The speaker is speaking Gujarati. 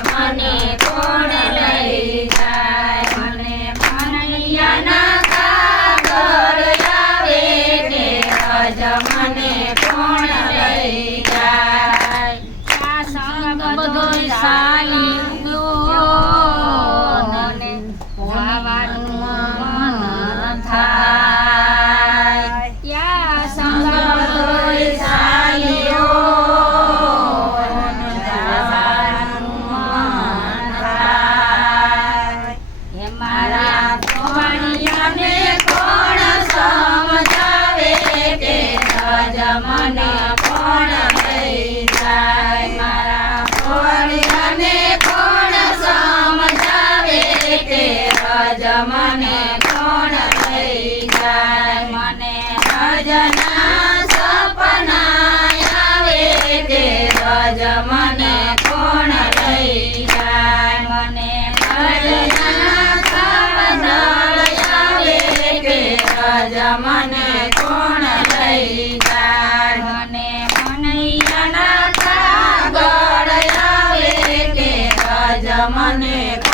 મને કોણ લઈ જાય મને મનૈયાના કાગળ આવે કે રજ મને કોણ લઈ જાય આ સંગ બધોય સાલી મને કોણ લઈ જાય મારા ભોળિયાને કોણ સમજાવે કે રજ મને કોણ લઈ જાય મને રજના સપના આવે કે રજ મને કોણ લઈ જાય મને રજના સપના આવે કે રજ મને કોણ લઈ જાય મને મનૈયાના કાગળ આવે કે રજ મને